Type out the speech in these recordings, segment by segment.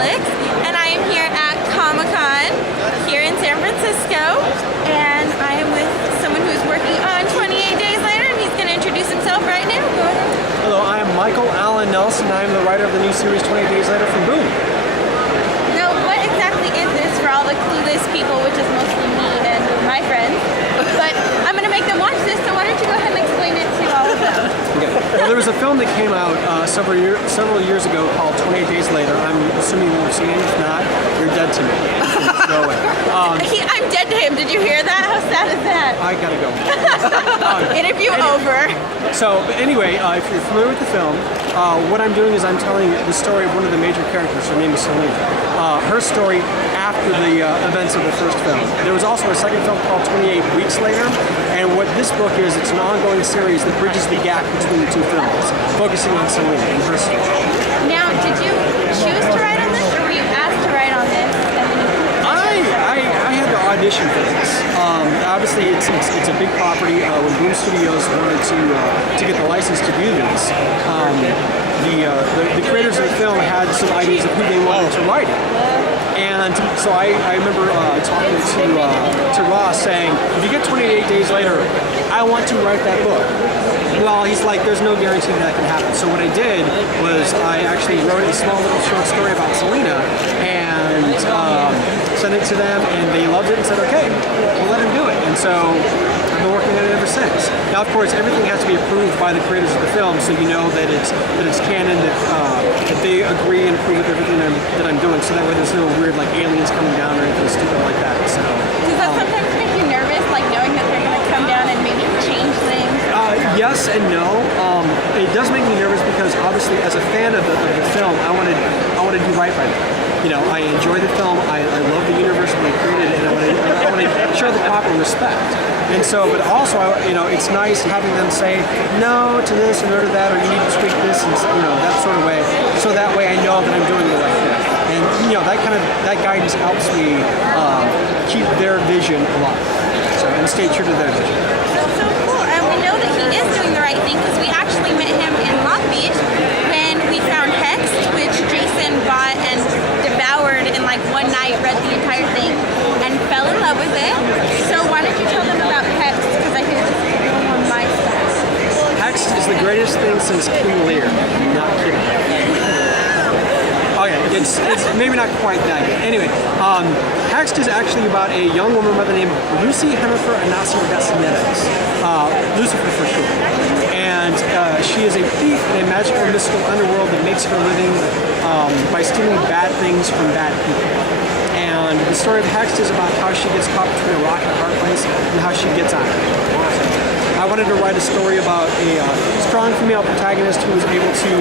Alex, and I am here at Comic-Con here in San Francisco, and I am with someone who is working on 28 Days Later, and he's going to introduce himself right now. Go ahead. Hello, I am Michael Allen Nelson. I am the writer of the new series 28 Days Later from Boom. Now, what exactly is this for all the clueless people, which is mostly me and my friends? But I'm going to make them watch this, so why don't you go ahead and explain it to all of them? Okay. Well, there was a film that came out several years ago called 28 Days Later. I'm assuming you've seen it. If not, you're dead to me. No way. I'm dead to him. Did you hear that? How sad is that? I gotta go. Interview over. So, but anyway, if you're familiar with the film, what I'm doing is I'm telling the story of one of the major characters. Her name is Selena. Her story after the events of the first film. There was also a second film called 28 Weeks Later, and what this book is, it's an ongoing series that bridges the gap between the two films, focusing on Selena and her story. Now, did you choose to write on this, or were you asked to write on this? I had to audition for this. Obviously, it's a big property. When Boom Studios wanted to get the license to do this, the creators of the film had some ideas of who they wanted to write it. And so I remember talking to Ross saying, if you get 28 Days Later, I want to write that book. Well, he's like, there's no guarantee that can happen. So what I did was I actually wrote a small little short story about Selena and sent it to them, and they loved it and said, okay, we'll let him do it. And so I've been working on it ever since. Now, of course, everything has to be approved by the creators of the film, so you know that it's canon, that they agree and approve of everything that I'm doing, so that way there's no weird like aliens coming down or anything stupid like that. So does that sometimes make you nervous, like knowing that they're going to come down and maybe change things? Yes and no. It does make me nervous because obviously, as a fan of the film, I want to do right by them. You know, I enjoy the film. I love the universe that they created, and I want to show the proper respect. And so, but also, it's nice having them say no to this or no to that, or you need to tweak this, and that sort of way. So that way, I know that I'm doing the right thing. And that guidance helps me keep their vision alive. So and stay true to their vision. So cool, and we know that he is doing the right thing because we actually met him in Long Beach when we found Hex, which Jason bought and devoured in like one night, read the entire thing, and fell in love with it. So why don't you tell them about Hex, because I hear this is a little on my side. Hex is the greatest thing since King Lear. I'm not kidding. Okay, it's maybe not quite that good. Anyway, Hexed is actually about a young woman by the name of Lucy Hennifer Anasio Gassinedes, Lucifer for short. And she is a thief in a magical mystical underworld that makes her living by stealing bad things from bad people. And the story of Hexed is about how she gets caught between a rock and a hard place and how she gets out of it. I wanted to write a story about a strong female protagonist who was able to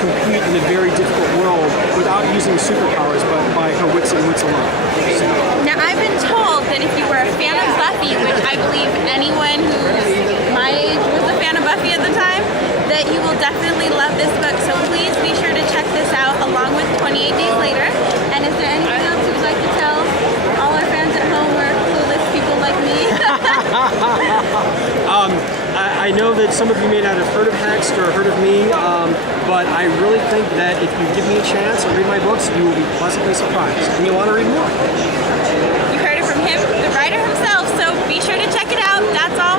compete in a very difficult world without using superpowers, but by her wits and wits alone. So. Now, I've been told that if you were a fan of Buffy, which I believe anyone who's my age was a fan of Buffy at the time, that you will definitely love this book. So please be sure to check this out along with 28 Days Later. And is there anything else you'd like to tell all our fans at home or clueless people like me? I know that some of you may not have heard of Hexed or heard of me, but I really think that if you give me a chance and read my books, you will be pleasantly surprised and you'll want to read more. You heard it from him, the writer himself, so be sure to check it out. That's all.